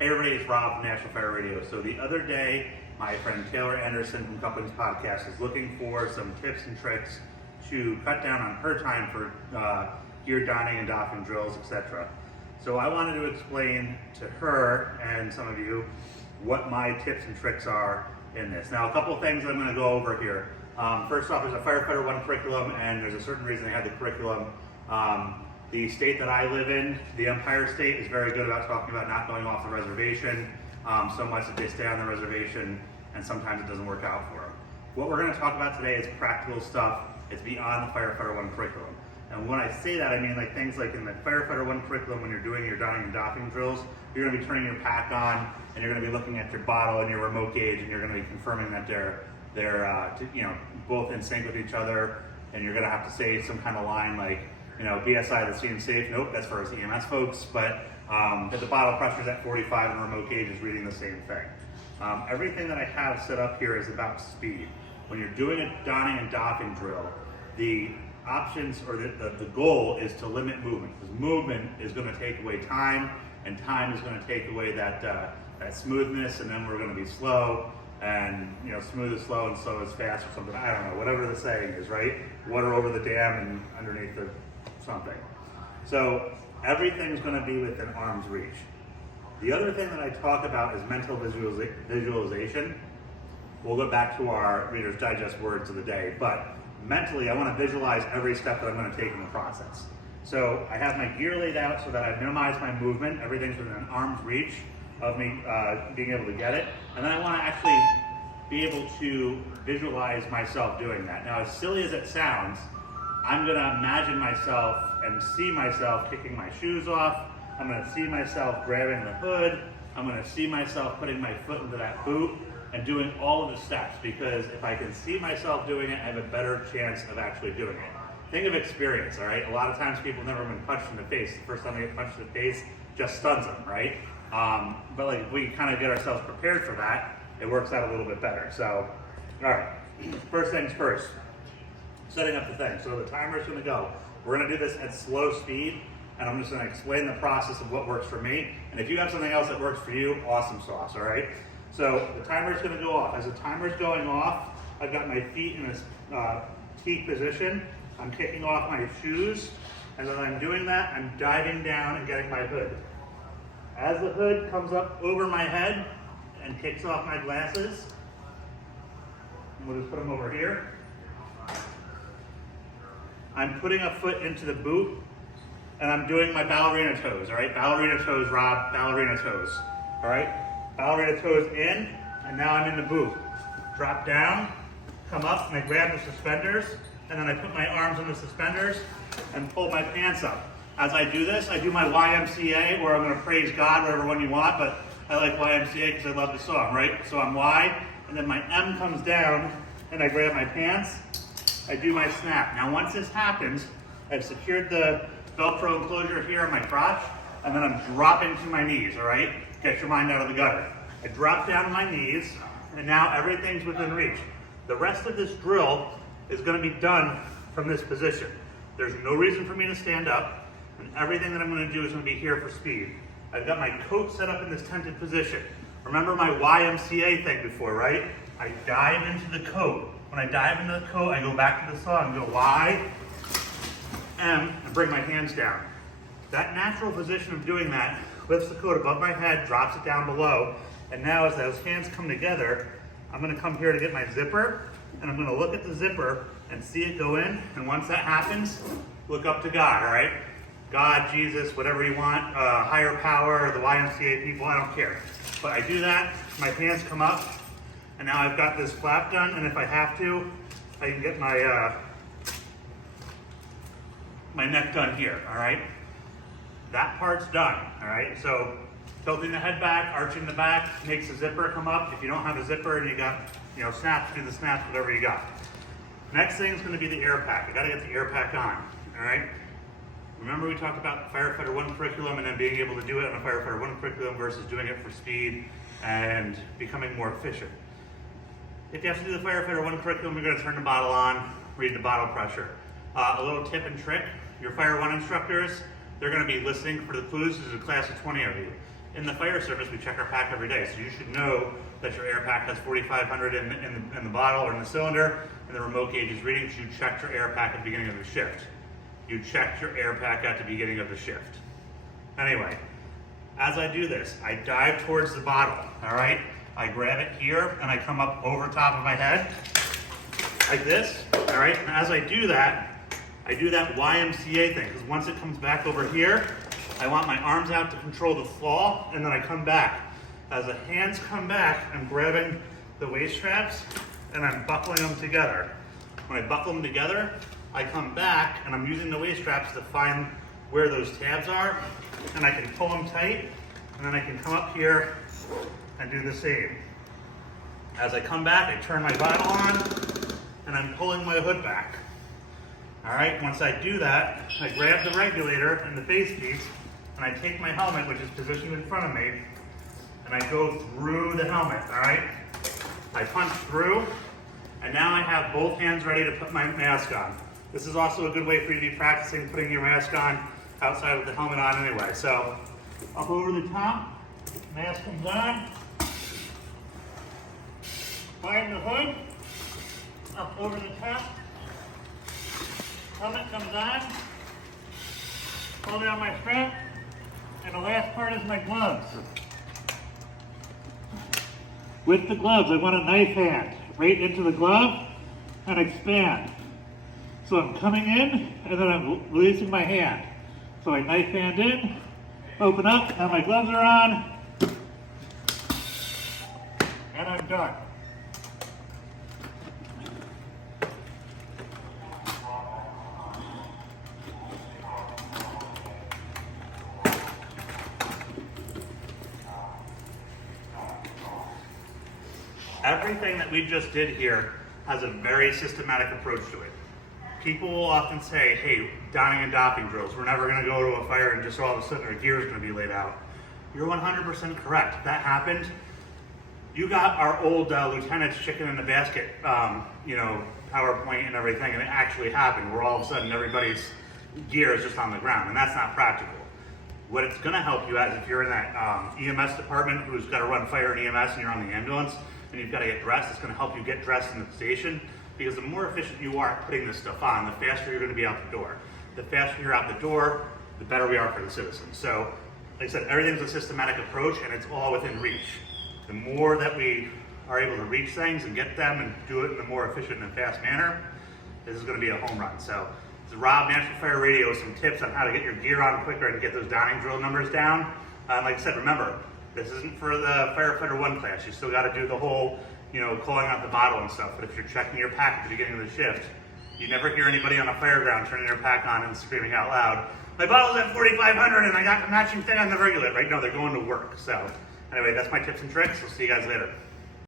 Hey everybody, it's Rob from National Fire Radio. So the other day, my friend Taylor Anderson from Couplings Podcast is looking for some tips and tricks to cut down on her time for gear donning and doffing drills, etc. So I wanted to explain to her and some of you what my tips and tricks are in this. Now, a couple of things I'm going to go over here. First off, there's a Firefighter 1 curriculum, and there's a certain reason they have the curriculum. The state that I live in, the Empire State, is very good about talking about not going off the reservation so much that they stay on the reservation, and sometimes it doesn't work out for them. What we're going to talk about today is practical stuff. It's beyond the Firefighter 1 curriculum. And when I say that, I mean like things like in the Firefighter 1 curriculum, when you're doing your donning and doffing drills, you're going to be turning your pack on, and you're going to be looking at your bottle and your remote gauge, and you're going to be confirming that they're both in sync with each other, and you're going to have to say some kind of line like, BSI, the scene safe. Nope, that's for us EMS folks, but the bottle pressure's at 45 and the remote gauge is reading the same thing. Everything that I have set up here is about speed. When you're doing a donning and doffing drill, the options or the goal is to limit movement, because movement is going to take away time, and time is going to take away that smoothness, and then we're going to be slow, and smooth is slow and slow is fast or something. I don't know, whatever the saying is, right? Water over the dam and underneath the something. So everything's going to be within arm's reach. The other thing that I talk about is mental visualization. We'll go back to our Reader's Digest words of the day, but mentally I want to visualize every step that I'm going to take in the process. So I have my gear laid out so that I minimize my movement. Everything's within arm's reach of me being able to get it. And then I want to actually be able to visualize myself doing that. Now, as silly as it sounds, I'm going to imagine myself and see myself kicking my shoes off. I'm going to see myself grabbing the hood. I'm going to see myself putting my foot into that boot and doing all of the steps, because if I can see myself doing it, I have a better chance of actually doing it. Think of experience, all right? A lot of times people have never been punched in the face. The first time they get punched in the face just stuns them, right? But like if we kind of get ourselves prepared for that, it works out a little bit better. So, all right, first things first. Setting up the thing. So the timer is going to go. We're going to do this at slow speed, and I'm just going to explain the process of what works for me. And if you have something else that works for you, awesome sauce, all right? So the timer is going to go off. As the timer is going off, I've got my feet in this T position. I'm kicking off my shoes, and as I'm doing that, I'm diving down and getting my hood. As the hood comes up over my head and kicks off my glasses, we'll just put them over here. I'm putting a foot into the boot, and I'm doing my ballerina toes, all right? Ballerina toes, Rob, ballerina toes, all right? Ballerina toes in, and now I'm in the boot. Drop down, come up, and I grab the suspenders, and then I put my arms on the suspenders and pull my pants up. As I do this, I do my YMCA, or I'm gonna praise God, whatever one you want, but I like YMCA because I love the song, right? So I'm Y, and then my M comes down, and I grab my pants, I do my snap. Now once this happens, I've secured the Velcro enclosure here on my crotch, and then I'm dropping to my knees, all right? Get your mind out of the gutter. I drop down to my knees, and now everything's within reach. The rest of this drill is gonna be done from this position. There's no reason for me to stand up, and everything that I'm gonna do is gonna be here for speed. I've got my coat set up in this tented position. Remember my YMCA thing before, right? I dive into the coat. When I dive into the coat, I go back to the saw and go Y, M, and bring my hands down. That natural position of doing that lifts the coat above my head, drops it down below, and now as those hands come together, I'm gonna come here to get my zipper, and I'm gonna look at the zipper and see it go in, and once that happens, look up to God, all right? God, Jesus, whatever you want, higher power, the YMCA people, I don't care. But I do that, my hands come up, and now I've got this flap done, and if I have to, I can get my my neck done here, all right? That part's done, all right? So tilting the head back, arching the back, makes the zipper come up. If you don't have a zipper and you got, snaps, do the snaps, whatever you got. Next thing is gonna be the air pack. I gotta get the air pack on, all right? Remember we talked about Firefighter 1 curriculum and then being able to do it on a Firefighter 1 curriculum versus doing it for speed and becoming more efficient. If you have to do the Firefighter 1 curriculum, you're gonna turn the bottle on, read the bottle pressure. A little tip and trick, your Fire 1 instructors, they're gonna be listening for the clues. There's a class of 20 of you. In the fire service, we check our pack every day, so you should know that your air pack has 4,500 in the bottle or in the cylinder, and the remote gauge is reading, so you checked your air pack at the beginning of the shift. You checked your air pack at the beginning of the shift. Anyway, as I do this, I dive towards the bottle, all right? I grab it here, and I come up over top of my head, like this, all right? And as I do that YMCA thing, because once it comes back over here, I want my arms out to control the fall, and then I come back. As the hands come back, I'm grabbing the waist straps, and I'm buckling them together. When I buckle them together, I come back, and I'm using the waist straps to find where those tabs are, and I can pull them tight, and then I can come up here and do the same. As I come back, I turn my bottle on, and I'm pulling my hood back. All right, once I do that, I grab the regulator and the face piece, and I take my helmet, which is positioned in front of me, and I go through the helmet, all right? I punch through, and now I have both hands ready to put my mask on. This is also a good way for you to be practicing putting your mask on outside with the helmet on anyway. So, up over the top, mask comes on, find the hood, up over the top, helmet comes on, pull down my strap, and the last part is my gloves. With the gloves, I want a knife hand right into the glove and expand. So I'm coming in, and then I'm releasing my hand. So I knife hand in, open up, now my gloves are on, and I'm done. Everything that we just did here has a very systematic approach to it. People will often say, hey, donning and doffing drills, we're never going to go to a fire and just all of a sudden our gear is going to be laid out. You're 100% correct. That happened. You got our old lieutenant's chicken in the basket, PowerPoint and everything, and it actually happened where all of a sudden everybody's gear is just on the ground, and that's not practical. What it's going to help you as if you're in that EMS department who's got to run fire and EMS and you're on the ambulance, and you've got to get dressed, it's going to help you get dressed in the station, because the more efficient you are at putting this stuff on, the faster you're going to be out the door. The faster you're out the door, the better we are for the citizens. So, like I said, everything's a systematic approach, and it's all within reach. The more that we are able to reach things and get them and do it in a more efficient and fast manner, this is going to be a home run. So, this is Rob, National Fire Radio, some tips on how to get your gear on quicker and get those donning drill numbers down. Like I said, remember, this isn't for the firefighter 1 class. You still got to do the whole, calling out the bottle and stuff. But if you're checking your pack at the beginning of the shift, you never hear anybody on a fire ground turning their pack on and screaming out loud, my bottle's at 4,500 and I got the matching thing on the regulator. Right? No, they're going to work. So anyway, that's my tips and tricks. We'll see you guys later.